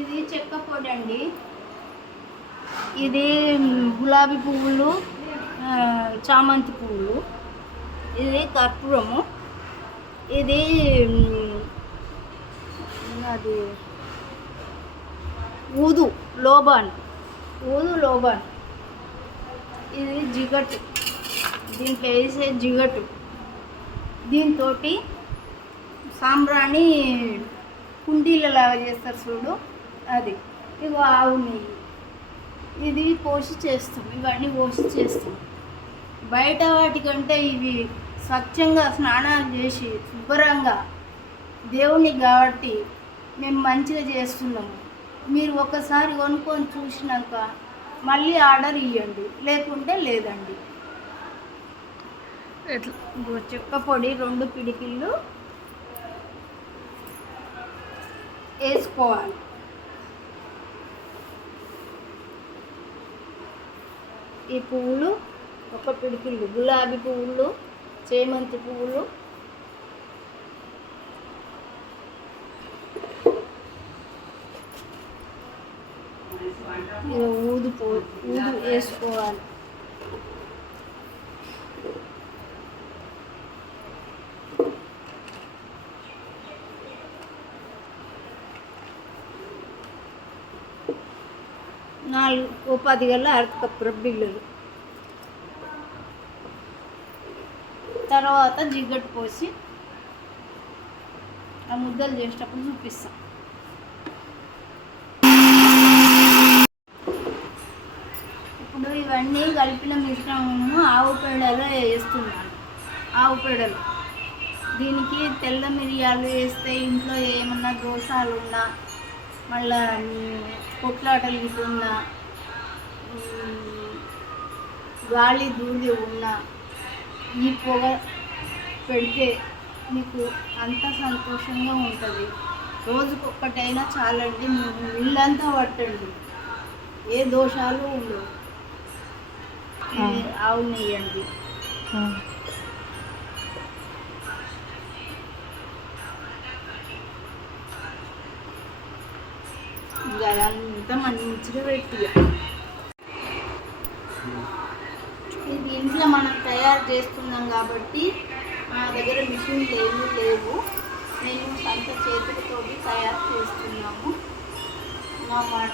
ఇది చెక్క పొడి అండి. ఇది గులాబీ పువ్వులు, చామంతి పువ్వులు, ఇది కర్పూరము, ఇది అది ఊదు లోబాన్, ఇది జిగటు, దీంట్లో వేసే జిగటు. దీంతో సాంబ్రాణి కుండీలలాగా చేస్తారు చూడు, అది. ఇవి ఆవు నెయ్యి, ఇది పోసి చేస్తాం, ఇవన్నీ పోసి చేస్తాం. బయట వాటికంటే ఇవి స్వచ్ఛంగా స్నానాలు చేసి శుభ్రంగా దేవునికి కాబట్టి మేము మంచిగా చేస్తున్నాము. మీరు ఒకసారి కొనుక్కొని చూసినాక మళ్ళీ ఆర్డర్ ఇవ్వండి, లేకుంటే లేదండి. చెక్క పొడి 2 పిడికిళ్ళు వేసుకోవాలి. ఈ పువ్వులు 1 పిడికిళ్ళు, గులాబీ పువ్వులు, చేమంతి పువ్వులు, ఊదు వేసుకోవాలి. ఓ 10 గల్ల అరకప్పు బిళ్ళలు. తర్వాత జిగట్ పోసి ఆ ముద్దలు చేసేటప్పుడు చూపిస్తాం. ఇప్పుడు ఇవన్నీ కలిపిన మిశ్రమము ఆవు పేడలో వేస్తున్నాను. ఆవు పేడలో దీనికి తెల్ల మిరియాలు వేస్తే ఇంట్లో ఏమన్నా దోషాలు ఉన్నా, మళ్ళా కొట్లాటలు ఇటున్నా, గాలి దూది ఉన్నా ఈ పొగ పెడితే మీకు అంత సంతోషంగా ఉంటుంది. రోజుకొక్కటైనా చాలండి, ఇల్లంతా పట్టండి, ఏ దోషాలు ఉండవు. ఆవు నెయ్యి అండి. అంతా మంచిగా పెట్టి ఇది ఇంట్లో మనం తయారు చేస్తున్నాం కాబట్టి నా దగ్గర మిషన్లు లేవు. నేను సొంత చేతులతో తయారు చేస్తున్నాము. నా మాట